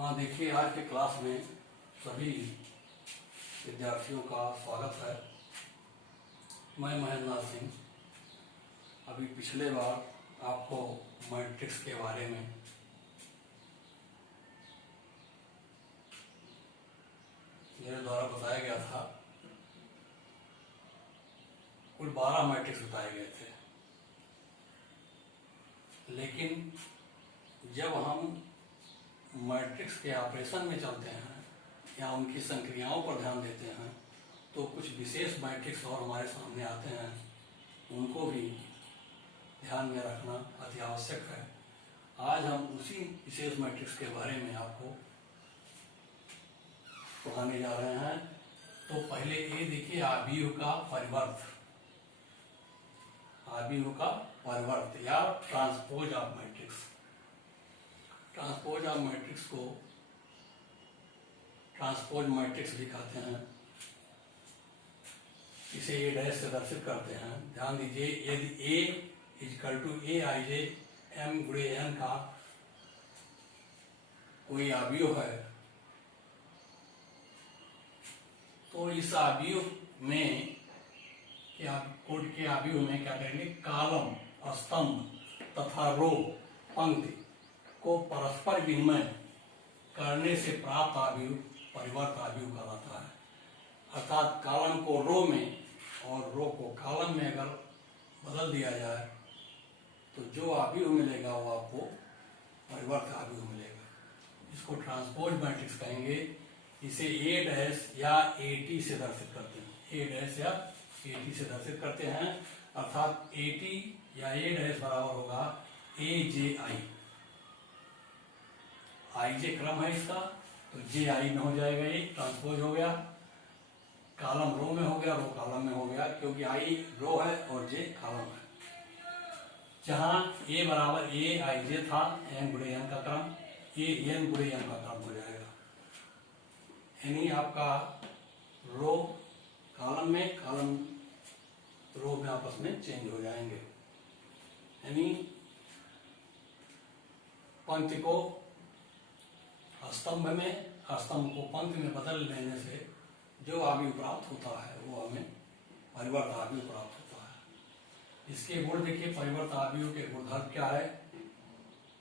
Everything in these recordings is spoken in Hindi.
हाँ देखिए, आज के क्लास में सभी विद्यार्थियों का स्वागत है। मैं महेंद्र सिंह। अभी पिछले बार आपको मैट्रिक्स के बारे में मेरे द्वारा बताया गया था। कुल 12 मैट्रिक्स बताए गए थे, लेकिन जब हम मैट्रिक्स के ऑपरेशन में चलते हैं या उनकी संक्रियाओं पर ध्यान देते हैं तो कुछ विशेष मैट्रिक्स और हमारे सामने आते हैं, उनको भी ध्यान में रखना अति आवश्यक है। आज हम उसी विशेष मैट्रिक्स के बारे में आपको पढ़ाने जा रहे हैं। तो पहले ये देखिए, आव्यूह का परिवर्त, आव्यूह का परिवर्त या transpose of matrix. Transpose of matrix को ट्रांसपोज मैट्रिक्स भी कहते हैं। इसे ए डैश से दर्शित करते हैं। ध्यान दीजिए, यदि A equal to A I J M गुणे एन का कोई आव्यूह है तो इस आव्यूह में कोड के आव्यूह में क्या करेंगे, कॉलम, स्तंभ तथा रो, पंक्ति को परस्पर विनिमय करने से प्राप्त आव्यूह परिवर्त आव्यूह कहलाता है। अर्थात कॉलम को रो में और रो को कॉलम में अगर बदल दिया जाए तो जो आव्यूह मिलेगा वो आपको परिवर्त आव्यूह मिलेगा। इसको ट्रांसपोज मैट्रिक्स कहेंगे। इसे ए डैश या ए टी से दर्शित करते हैं। ए डैश या ए टी से दर्शित करते हैं, अर्थात ए टी या ए डैश बराबर होगा ए जे आई। आई जे क्रम है इसका, तो जे आई में हो जाएगा, ये ट्रांसपोज हो गया। कॉलम रो में हो गया, रो कॉलम में हो गया, क्योंकि आई रो है और जे कॉलम है। जहां ए बराबर ए आई जे था, एन गुणे एन का क्रम ए एन गुणे एन का क्रम हो जाएगा। यानी आपका रो कॉलम में, कॉलम रो में आपस में चेंज हो जाएंगे। यानी पंक्ति को स्तंभ में, स्तंभ को पंक्ति में बदल लेने से जो आव्यूह प्राप्त होता है वो हमें परिवर्त आव्यूह प्राप्त होता है। इसके गुण देखिए, परिवर्त आव्यूह के गुणधर्म क्या है।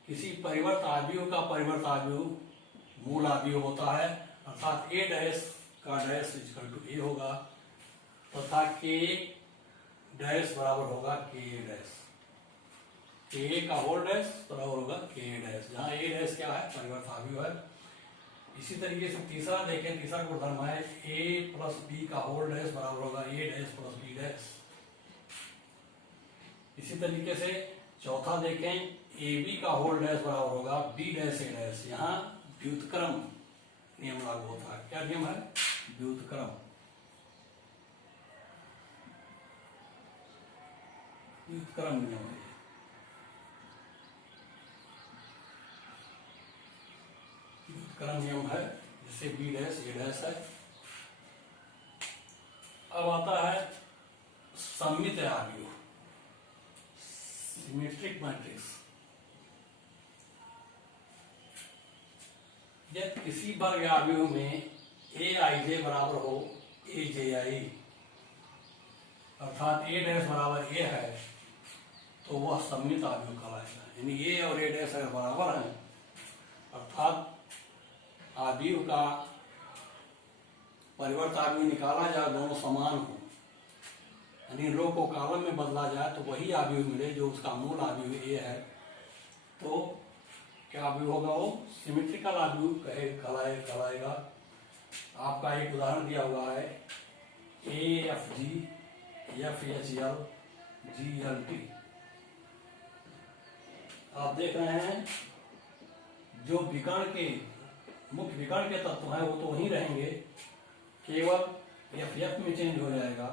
किसी परिवर्त आव्यूह का परिवर्त आव्यूह मूल आव्यूह होता है, अर्थात ए डैश का डैश इक्वल टू ए होगा तथा के डैश बराबर होगा के डैश। ए का होल डैश बराबर होगा के डैश, जहां ए डैश क्या है, परिवर्त आव्यूह है। इसी तरीके से तीसरा देखें, तीसरा गुणधर्म है ए प्लस बी का होल डैश बराबर होगा ए डैश प्लस बी डैश। इसी तरीके से चौथा देखें, ए बी का होल डैश बराबर होगा बी डैश ए डैश। यहाँ व्युत्क्रम नियम लागू होता है। क्या नियम है, व्युत्क्रम। व्युत्क्रम नियम है। व्युत्क्रम नियम है, जिससे बी डैश ए डैश है। अब आता है सममित आव्यूह, सिमेट्रिक मैट्रिक्स। यदि किसी वर्ग आव्यूह में ए आई जे बराबर हो ए जे आई, अर्थात ए डैश बराबर ए है, तो वह सममित आव्यूह कहलाएगा। यानी ए और ए डैश अगर बराबर हैं, अर्थात आव्यूह का परिवर्त आव्यूह निकाला जाए, दोनों समान हो, यानी रो को कॉलम में बदला जाए तो वही आव्यूह मिले जो उसका मूल आव्यूह ए है, तो क्या आव्यूह होगा, वो सिमेट्रिकल आव्यूह कहलाएगा। आपका एक उदाहरण दिया हुआ है, A F G F H L G L T. आप देख रहे हैं जो विकर्ण के मुख्य विकर्ण के तत्व हैं वो तो वहीं रहेंगे, केवल एफ एफ में चेंज हो जाएगा,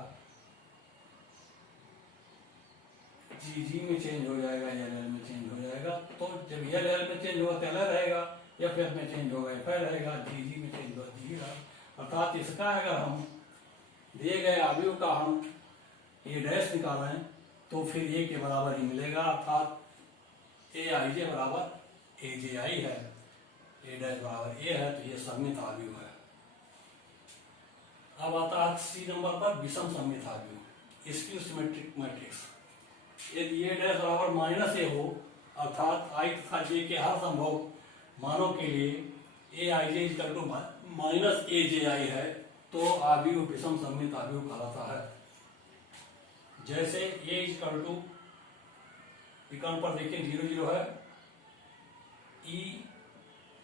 जी जी में चेंज हो जाएगा, एल एल में चेंज हो जाएगा। तो जब एल एल में चेंज होगा तो एल एल रहेगा, एफ एफ में चेंज होगा एफ एल रहेगा, जी जी में चेंज होगा जी रहेगा। अर्थात इसका अगर हम दिए गए आव्यूह का हम ए डैश निकालें तो फिर ए के बराबर ही मिलेगा, अर्थात ए आई जे बराबर ए जे आई है। ए डैश बराबर ए है, तो ये सममित आव्यूह है। अब आता है सी नंबर पर विषम सममित आव्यूह, स्क्यू सिमेट्रिक मैट्रिक्स। यदि ए डैश बराबर माइनस ए हो, अर्थात आई तथा जे के हर संभव मानों के लिए ए I J equal to minus ए जे आई है, तो आव्यूह विषम सममित आव्यूह कहलाता है। जैसे ए इक्वल टू विकल्प पर देखिए 0 0 है, ई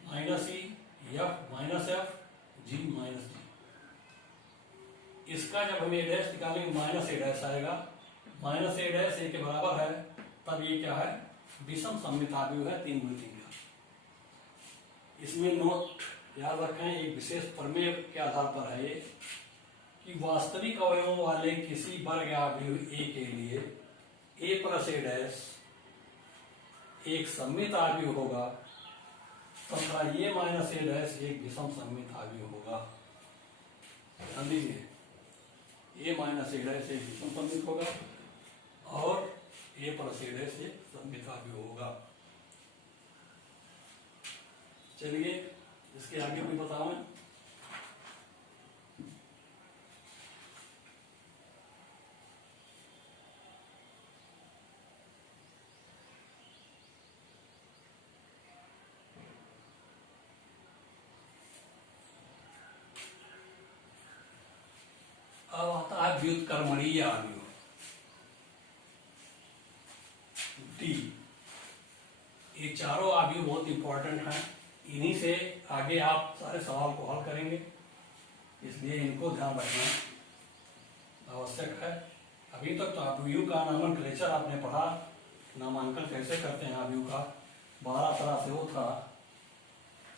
माइनस ई, एफ माइनस एफ, जी माइनस जी। इसका जब हम ए डैश निकालेंगे माइनस ए डैश आएगा, माइनस ए डैश ए के बराबर है, तब ये क्या है, विषम सममित आव्यूह है 3 गुणित 3 का। इसमें नोट याद रखें, एक विशेष प्रमेय के आधार पर है ये कि वास्तविक अवयवों वाले किसी वर्ग आव्यूह ए के लिए ए प्लस ए डैश एक सममित आव्यूह होगा तथा ये माइनस ए डैश एक विषम सममित आव्यूह होगा। ध्यान दीजिए, ए माइनस ए डैश एक विषम सममित होगा और ए प्लस ए डैश एक सममित आव्यूह होगा। चलिए इसके आगे भी बताओ। अब आता है व्युत्क्रमणीय आव्यूह डी। ये चारों आव्यूह बहुत इंपॉर्टेंट हैं, इन्हीं से आगे आप सारे सवाल को हल करेंगे, इसलिए इनको ध्यान रखना आवश्यक है। अभी तक तो आव्यूह का नामकलेचर आपने पढ़ा, नामांकन कैसे करते हैं आव्यूह का, 12 तरह से वो था,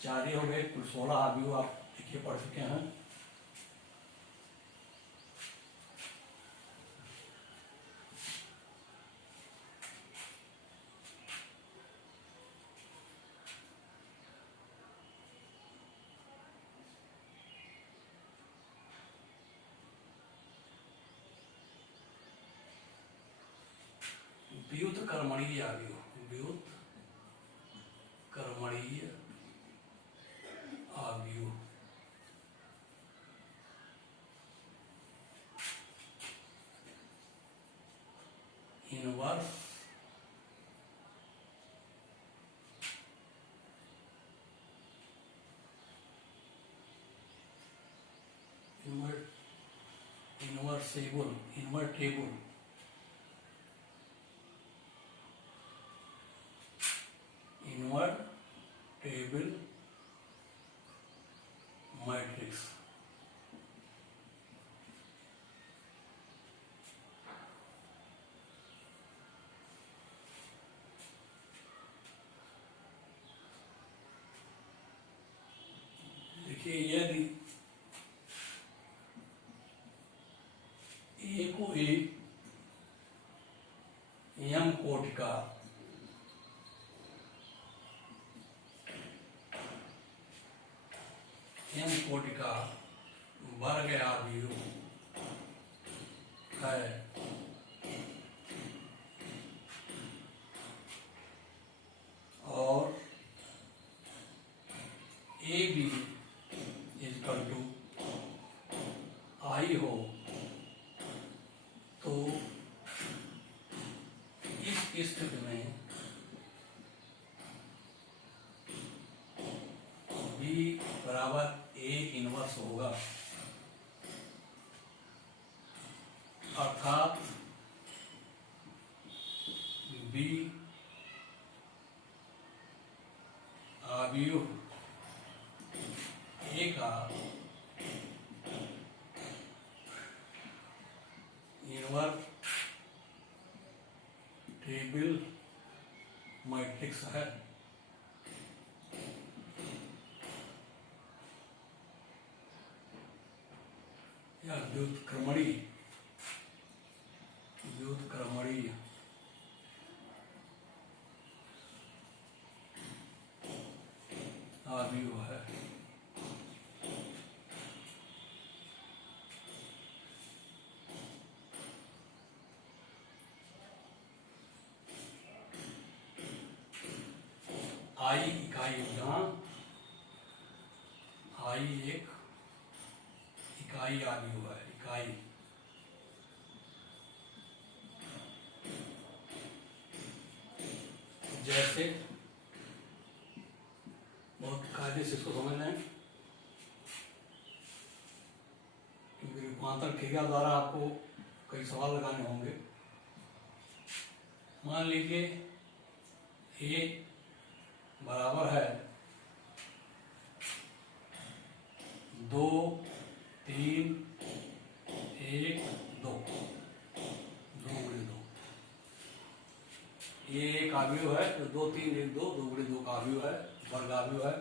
4 ही हो गए, कुल 16 आव्यूह आप देखिए पढ़ चुके हैं। व्युत्क्रमणीय आव्यूह, व्युत्क्रमणीय आव्यूह इनवर्स इन्वर्टेबल मैट्रिक्स। देखिए यदि ए को एक यम कोटिका कोटिका वर्ग आव्यूह है, और ए बी इक्वल टू आई हो, तो इस स्थिति में बी बराबर ए इनवर्स होगा, अर्थात बी आव्यूह ए का इनवर्टेबल मैट्रिक्स है। या व्युत्क्रमणीय आव्यूह है। आई इकाई गुणांक आई एक इकाई आव्यूह है, इकाई। जैसे बहुत कायदे से इसको समझ लें, क्योंकि रूपांतर क्रिया द्वारा आपको कई सवाल लगाने होंगे। मान लीजिए ए बराबर है 2 3 1 2, 2 गुणे 2। ये एक आव्यूह है, तो 2 3 1 2, 2 गुणे 2 का आव्यूह है, वर्ग आव्यूह है।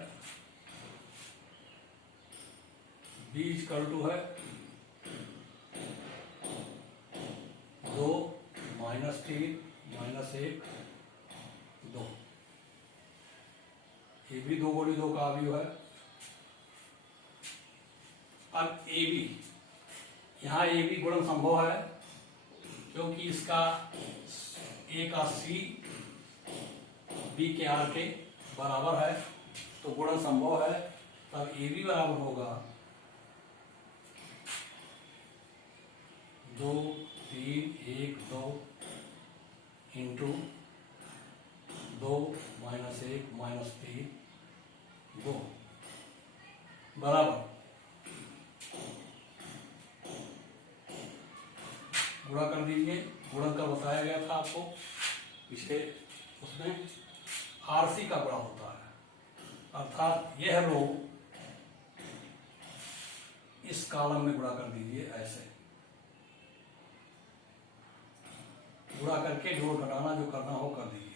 b इक्वल टू है 2 -3 -1 2। ये भी 2 गुणे 2 का आव्यूह है। अब ए बी, यहाँ ए बी गुणन संभव है क्योंकि इसका ए का सी बी के आर के बराबर है, तो गुणन संभव है। तब ए बी बराबर होगा 2 3 1 2 इंटू 2 -1 -3 2 बराबर, गुणा कर दीजिए। गुणन का बताया गया था आपको पिछले उसमें, आरसी का गुणा होता है, अर्थात यह रो इस कॉलम में गुणा कर दीजिए। ऐसे गुणा करके जोड़ घटाना जो करना हो कर दीजिए।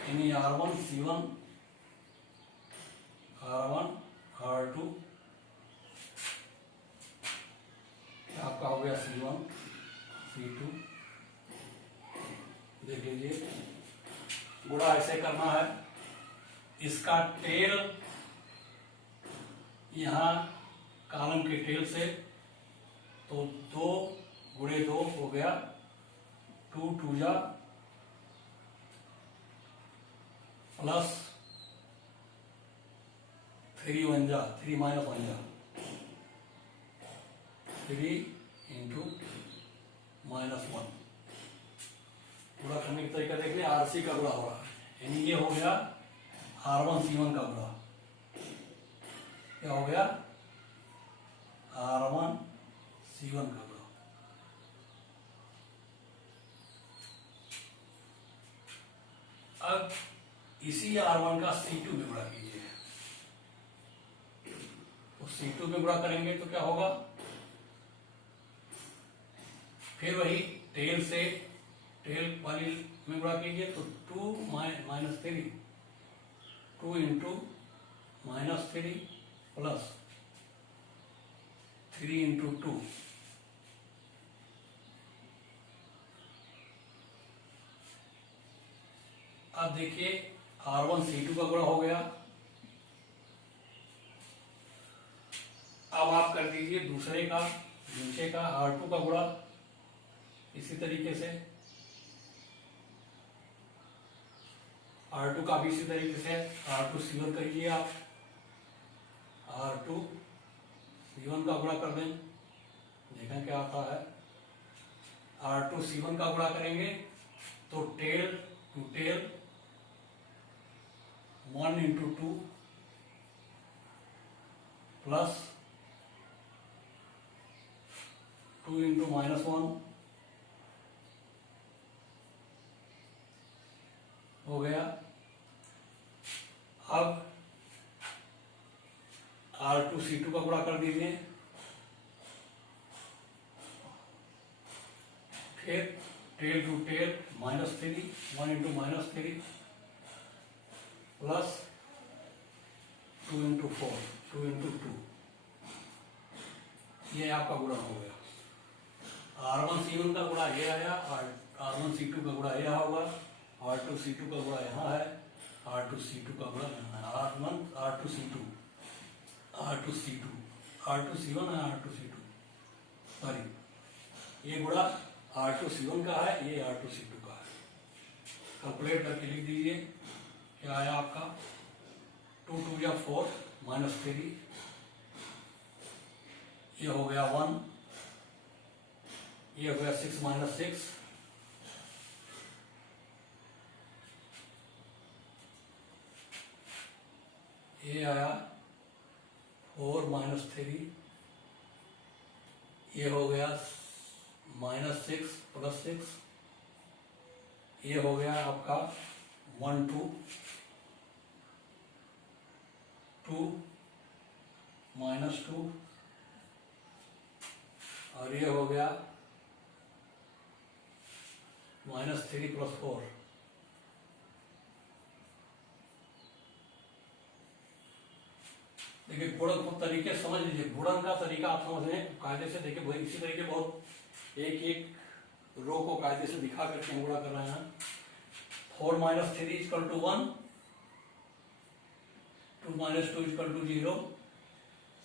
यानी R1 C1 R1 R2 आपका हो गया C1 C2। देख लीजिए, गुणा ऐसे करना है। इसका टेल यहाँ कॉलम के टेल से, तो 2 गुणे 2 हो गया 2 2 जा प्लस 3 1 जा 3 -1 जा 3 इंटू -1। गुणा करने की तरीका देख लें, आरसी का गुणा हो रहा है, यानी ये हो गया R1 C1 का गुणा। क्या हो गया? R1 C1 का गुणा। अब इसी R1 का C2 में गुणा कीजिए। तो C2 में गुणा करेंगे तो क्या होगा? फिर वही टेल से टेल वाली में गुणा कीजिए, तो 2 -3 2 इंटू -3 प्लस 3 इंटू 2। अब देखिए R1 C2 का गुणा हो गया। अब आप कर दीजिए दूसरे का, नीचे का R2 का गुणा इसी तरीके से, R2 का भी इसी तरीके से R2 C1 करिए आप। R2 C1 का गुणा कर दें, देखें क्या आता है। R2 C1 का गुणा करेंगे तो tail to tail 1 into 2 plus 2 into -1 हो गया। अब R2 C2 का गुणा कर दीजिए, फिर tail to tail -3 1 into -3 plus 2 into 4 2 into 2। ये आपका गुणा हो गया। R1 C1 का गुणा ये आया, R1 C2 का गुणा यह होगा, R2 C2 का गुणा यहाँ है, R2 C2 का गुणा यहाँ है। R1 R2 C2 R2 C2 R2 C1 है, R2 C2 सॉरी, ये गुणा R2 C1 का है, ये R2 C2 का है। कैलकुलेट करके लिख दीजिए, क्या आया आपका टू टू या 4 -3, ये हो गया 1, ये हो गया 6 - 6, ये आया 4 -3, ये हो गया -6 + 6, ये हो गया आपका 1 2 2 -2, और ये हो गया -3 + 4। देखिए गुणन को तरीके समझ लीजिए, गुणन का तरीका आप समझ रहे हैं कायदे से। देखिए वही इसी तरीके बहुत एक एक रो को कायदे से दिखा करके हम गुणा कर रहे हैं। 4 - 3 = 1, 2 - 2 = 0,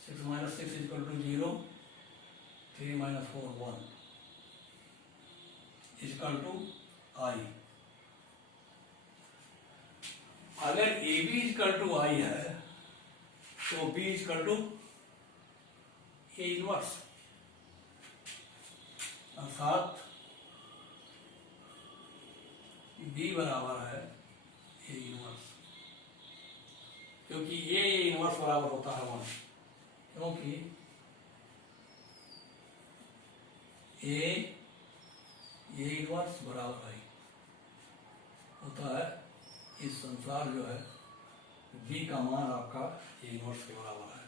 6 - 6 = 0, 3 - 4 1 = I। अगर AB = I है तो B = A इनवर्स, अर्थात B बराबर है A इनवर्स, क्योंकि A इनवर्स बराबर होता है 1, क्योंकि A इनवर्स बराबर I होता है। इस संसार जो है B का मान आपका A इनवर्स के बराबर है।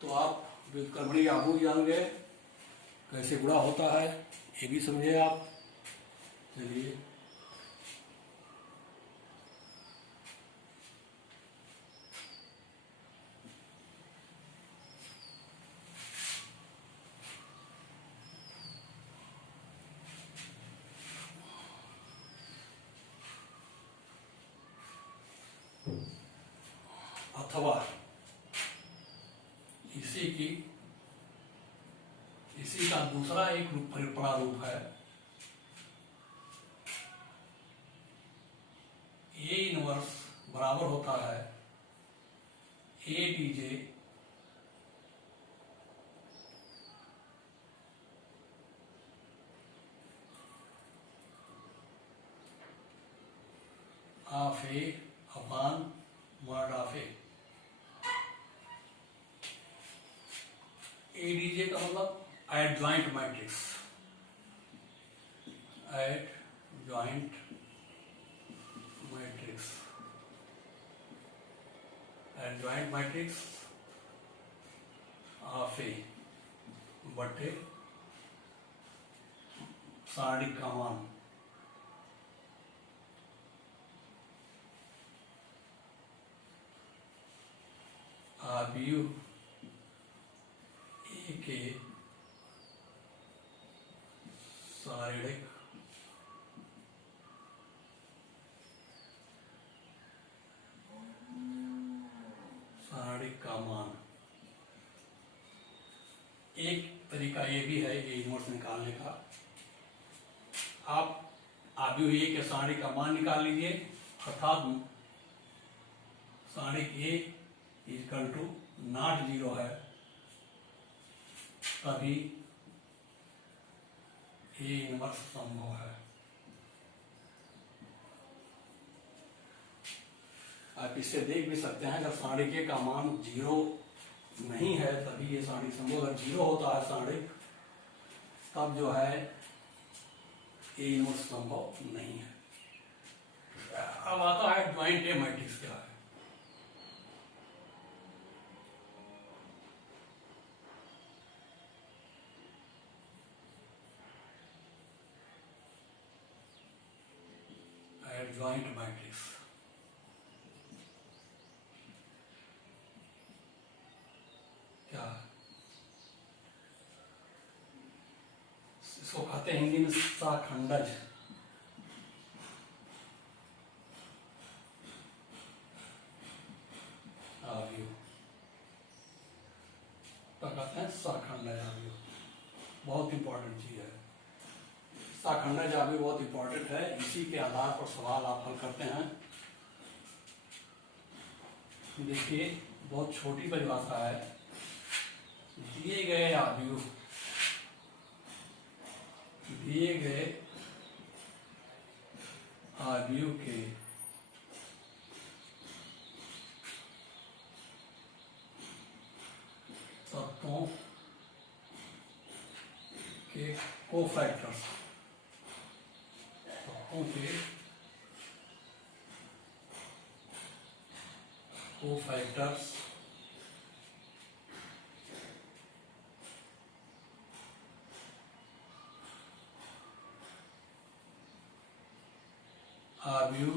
तो आप व्युत्क्रमणीय आव्यूह जान गए, कैसे गुणा होता है ये भी समझे आप। चलिए अथवा इसी का दूसरा एक प्रारूप है, A इनवर्स बराबर होता है ADJ of A upon mod of A। ADJ का मतलब adjoint matrix, adjoint matrix, adjoint matrix of A बटे सारणिक का मान। आव्यूह A के सारणिक का मान। एक तरीका ये भी है A इनवर्स निकालने का। आप आव्यूह A के सारणिक का मान निकाल लीजिए, अर्थात सारणिक A = not 0 है, तभी A इनवर्स संभव है। आप इससे देख भी सकते हैं, अगर सारणिक A का मान 0 नहीं है तभी ये सारणिक संभव। अगर 0 होता है सारणिक, तब जो है A इनवर्स संभव नहीं है। अब आता है ज्वाइंट A मैट्रिक्स क्या है। एडजॉइंट मैट्रिक्स क्या है? इसको कहते हैं हिंदी में सहखंडज। आव्यूह तो कहते हैं सहखंडज आव्यूह। बहुत इंपॉर्टेंट चीज है सहखंडज आव्यूह, बहुत इंपॉर्टेंट है। इसी के आधार पर सवाल आप हल करते हैं। देखिए बहुत छोटी परिभाषा है। दिए गए आव्यूह के तत्वों के कोफैक्टर्स आव्यूह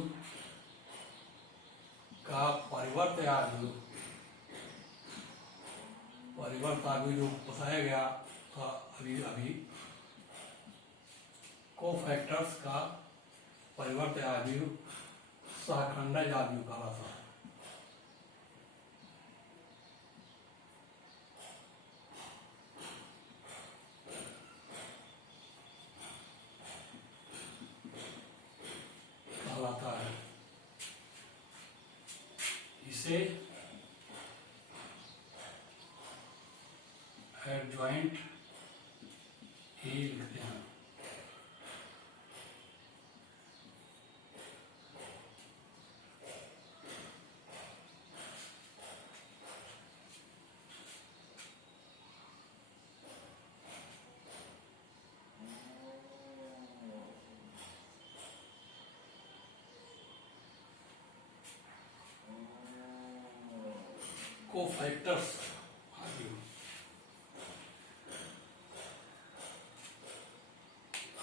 का परिवर्त आव्यूह जो बताया गया था अभी कोफैक्टर्स का परिवर्त आव्यूह सहखंडज आव्यूह कहलाता है। इसे एडजॉइंट ही लिखते हैं। कोफैक्टर्स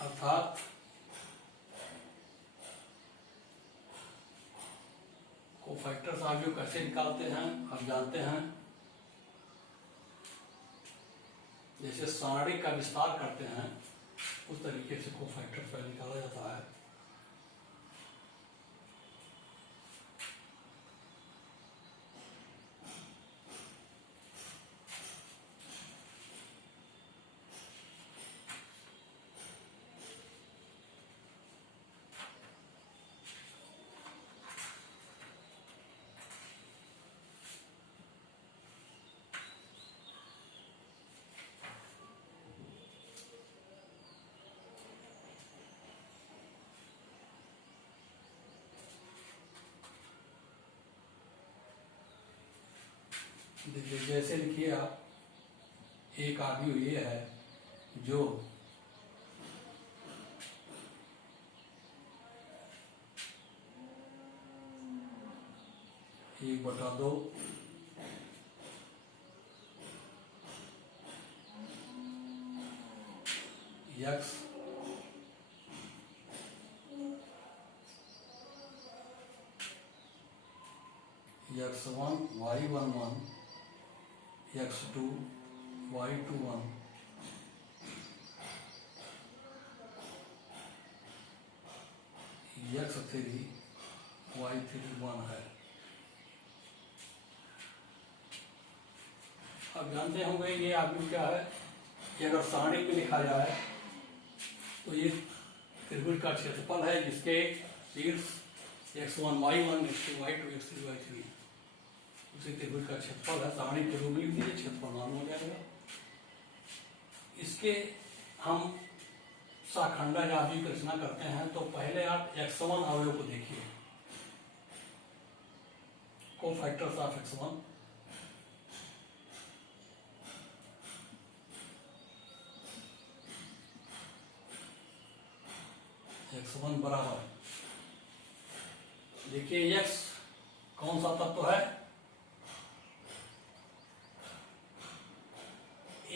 अर्थात कोफैक्टर्स आव्यूह कैसे निकालते हैं आप जानते हैं। जैसे सारणी का विस्तार करते हैं उस तरीके से कोफैक्टर्स का निकाला जाता है। देखिए जैसे लिखिए आप, एक आव्यूह ये है जो एक बटा दो x x1 y11 x2 y21 x3 y31 है। अब जानते होंगे ये आव्यूह क्या है। ये अगर सारणी में लिखा जाए तो ये त्रिभुज का क्षेत्रफल है जिसके शीर्ष x1 y1 x2 y2 x3 y3 उसी त्रिभुज का क्षेत्रफल है। सारणी के रूप में लिख दीजिए, क्षेत्रफल मालूम हो जाएगा। इसके हम सहखंडज आव्यूह की रचना करते हैं तो पहले आप x1 अवयव को देखिए। कोफैक्टर्स ऑफ x1 x1 बराबर, देखिए x कौन सा तत्व है,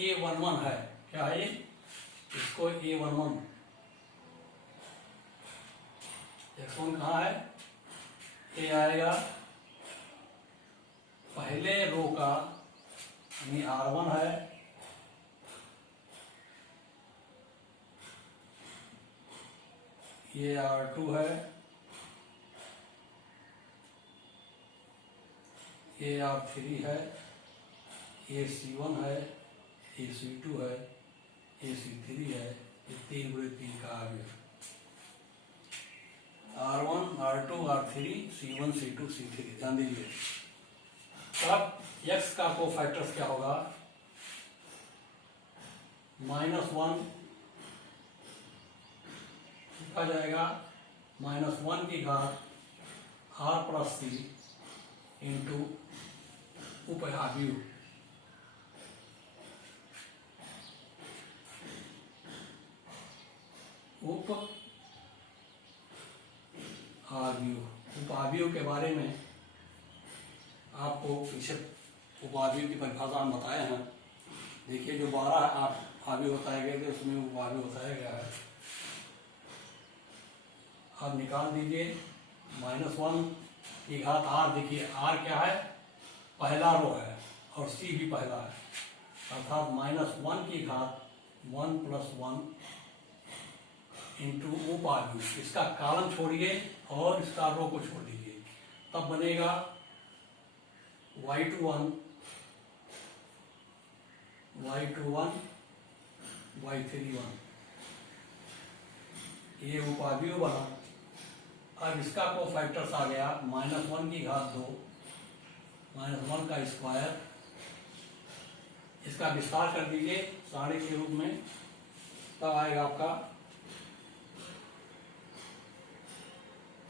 A11 है। क्या है ये, इसको A11 x1 कहाँ है, ए आएगा पहले रो का यानी R1 है, ये R2 है, ये R3 है, ये C1 है, ये C2 है, ये C3 है। ये 3 × 3 का आव्यूह R1 R2 R3 C1 C2 C3। ध्यान दीजिए तब x का कोफैक्टर्स क्या होगा, -1 लिखा जाएगा, -1 की घात r+c इंटू उपहाव्यू उपहाव्यू के बारे में आपको पीछे उपहाव्यू की परिभाषा हम बताए हैं। देखिए जो 12 उपहाव्यू बताए गए थे उसमें उपहाव्यू बताया गया है। अब निकाल दीजिए, -1 की घात r, देखिए r क्या है, पहला रो है और c भी पहला है, अर्थात -1 की घात 1 + 1 इंटू उपहाव्यू। इसका कॉलम छोड़िए और इसका रो को छोड़ दीजिए, तब बनेगा y21 y31 ये उपहाव्यू बना। अब इसका कोफैक्टर्स आ गया -1 की घात 2 -1 का स्क्वायर, इसका विस्तार कर दीजिए सारणी के रूप में, तब आएगा आपका,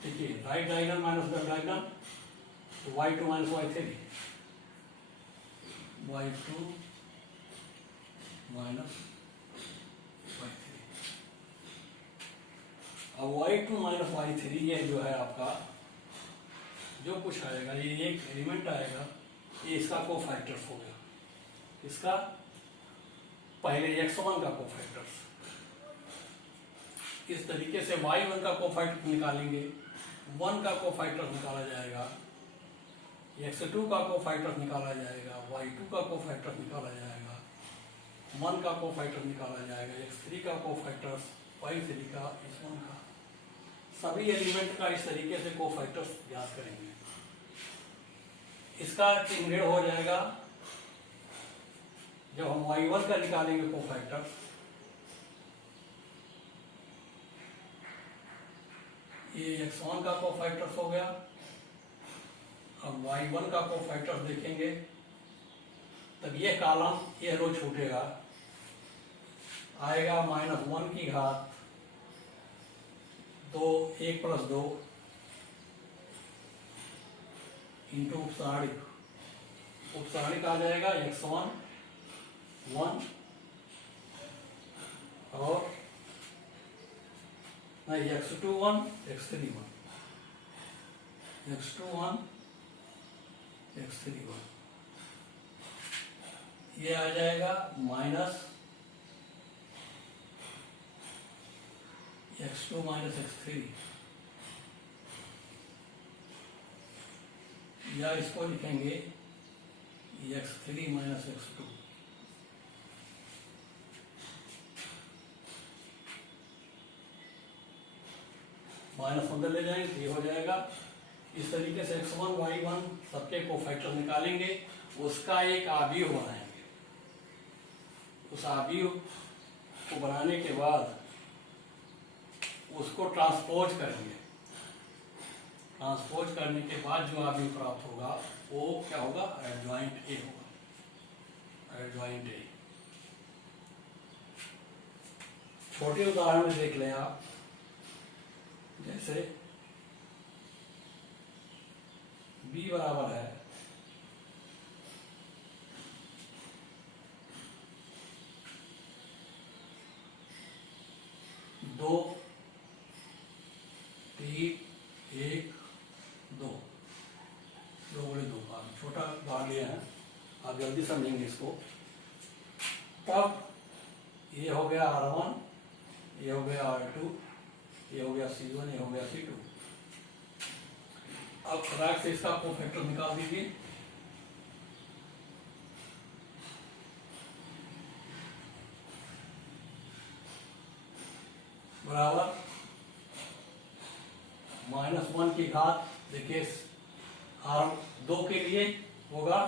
देखिए right diagonal minus left diagonal, तो y2 - y3 y2 - y3। अब y2 - y3 ये जो है आपका जो कुछ आएगा, ये एक एलिमेंट आएगा, ये इसका कोफैक्टर्स हो गया। इसका पहले x1 का कोफैक्टर्स, इस तरीके से y1 का कोफैक्टर निकालेंगे, 1 का कोफैक्टर्स निकाला जाएगा, x2 का कोफैक्टर्स निकाला जाएगा, y2 का कोफैक्टर्स निकाला जाएगा, 1 का कोफैक्टर निकाला जाएगा, x3 का कोफैक्टर्स, y3 का, x1 का, सभी एलिमेंट का इस तरीके से कोफैक्टर्स ज्ञात करेंगे। इसका चिन्ह हो जाएगा जब हम y1 का निकालेंगे कोफैक्टर्स, ये x1 का कोफैक्टर्स हो गया। अब y1 का कोफैक्टर्स देखेंगे, तब ये कॉलम, ये रो छूटेगा, आएगा -1 की घात 2 1 + 2 इंटू उपसारणिक आ जाएगा x1 1 और नहीं x2 1 x3 1 x2 1 x3 1, ये आ जाएगा -x2 - x3, या इसको लिखेंगे x3 - x2। माइनस अंदर ले जाएंगे तो ये हो जाएगा। इस तरीके से x1 y1 सबके कोफैक्टर निकालेंगे, उसका एक आव्यूह बनाएंगे। उस आव्यूह को बनाने के बाद उसको ट्रांसपोज करेंगे। ट्रांसपोज करने के बाद जो आव्यूह प्राप्त होगा वो क्या होगा, एडजॉइंट ए होगा, एडजॉइंट ए। छोटे उदाहरण में देख लें आप, जैसे b बराबर है दो 3 1 2, 2 बड़े 2 का छोटा बाहर लिया है, आप जल्दी समझेंगे इसको। तब ये हो गया R1, ये हो गया R2, ये हो गया C1, ये हो गया C2। अब फटाक से इसका कोफैक्टर निकाल दीजिए। बराबर -1 की घात, देखिए R2 के लिए होगा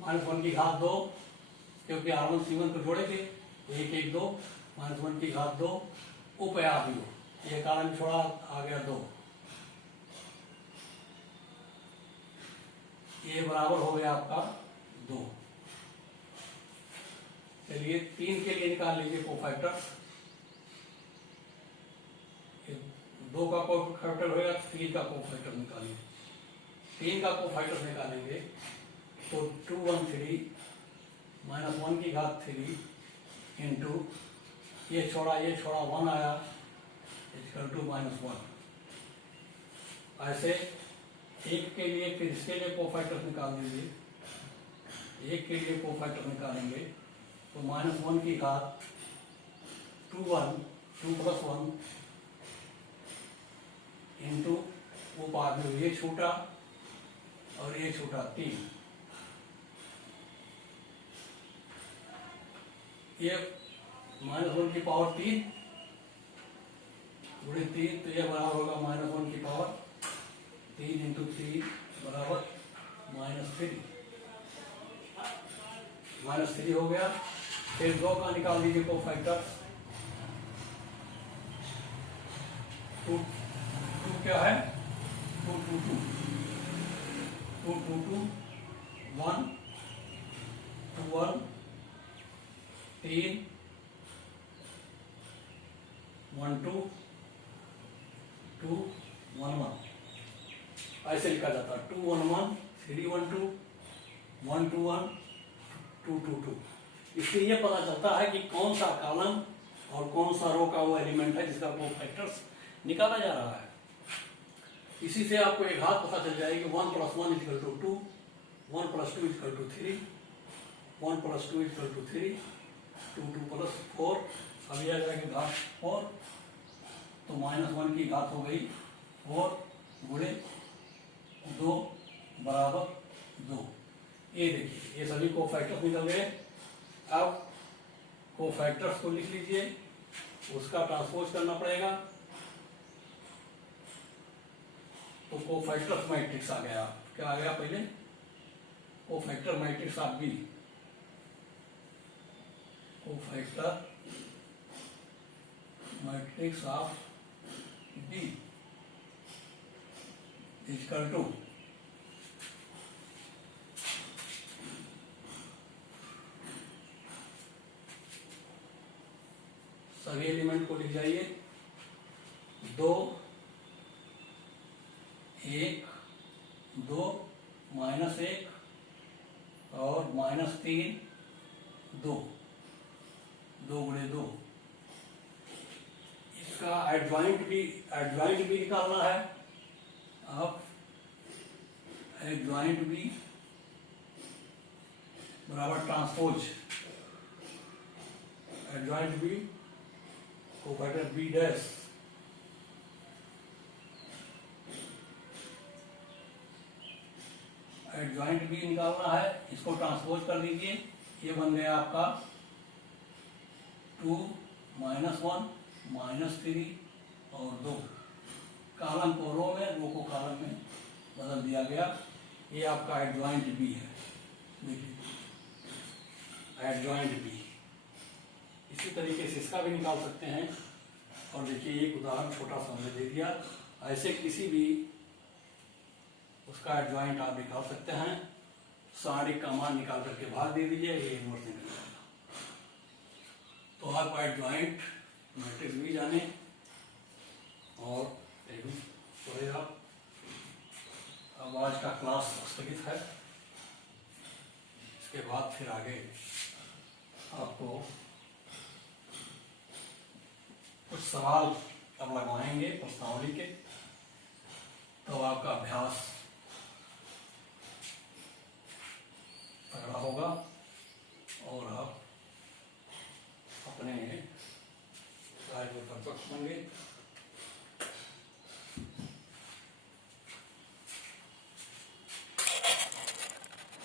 -1 की घात 2, क्योंकि R1 C1 को जोड़े थे, 1 1 2 -1 की घात 2 उपयाव्यूह, ये कारण छोड़ा आ गया 2। ये बराबर हो गया आपका 2। चलिए 3 के लिए निकाल लीजिए कोफैक्टर। 2 का कोफैक्टर होगा, 3 का कोफैक्टर निकालिए। 3 का कोफैक्टर निकालेंगे तो 213 माइनस 1 की घात 3 इंटू ये छोड़ा 1 आया इक्वल टू -1। ऐसे एक के लिए फिर इसके लिए कोफैक्टर निकाल दीजिए। एक के लिए कोफैक्टर निकालेंगे तो -1 की घात 2 + 1 इंटू वो बाद में ये छूटा और ये छूटा 3। ये -1 की पावर 3 गुणे 3 तो ये बराबर होगा -1 की पावर 3 इंटू 3 बराबर -3। -3 हो गया। फिर 2 का निकाल दीजिए कोफैक्टर। 2 क्या है 2 2 2 2 2 2 1 2 1 3 1 2 2 1 1 ऐसे लिखा जाता है 2 1 1 3 1 2 1 2 1 2 2 2। इससे ये पता चलता है कि कौन सा कॉलम और कौन सा रो का वो एलिमेंट है जिसका कोफैक्टर्स निकाला जा रहा है। इसी से आपको एक घात पता चल जाएगी 1 + 1 = 2, 1 + 2 = 3, 1 + 2 = 3, 2 2 + 4। अब यह आ जाएगी घात 4 तो -1 की घात हो गई 4 गुणे 2 बराबर 2। ये देखिए ये सभी कोफैक्टर्स निकल गए। अब कोफैक्टर्स को लिख लीजिए, उसका ट्रांसपोज करना पड़ेगा। तो कोफैक्टर्स मैट्रिक्स आ गया। क्या आ गया पहले cofactor matrix of B. Cofactor matrix of B equal to सभी एलिमेंट को लिख जाइए 2 1 2 -1 और -3 2 2 गुणे 2। इसका एडजॉइंट भी निकालना है। अब एडजॉइंट भी बराबर transpose adjoint B cofactor B dash adjoint B निकालना है। इसको ट्रांसपोज कर दीजिए। ये बन गया आपका 2 -1 -3 और 2। कॉलम को रो में, रो को कॉलम में बदल दिया गया। ये आपका एडजॉइंट बी है। देखिए एडजॉइंट बी। इसी तरीके से इसका भी निकाल सकते हैं। और देखिए एक उदाहरण छोटा सा हमने दे दिया। ऐसे किसी भी उसका एडजॉइंट आप निकाल सकते हैं। सारे का मान निकाल करके भाग दे दीजिए, ये इनवर्स निकल जाएगा। तो आप एडजॉइंट मैट्रिक्स भी जाने और तो आप अब आज का क्लास स्थगित है। इसके बाद फिर आगे आपको कुछ सवाल अब लगवाएंगे प्रश्नावली के, तो आपका अभ्यास तगड़ा होगा और आप अपने कार्य में परिपक्व होंगे।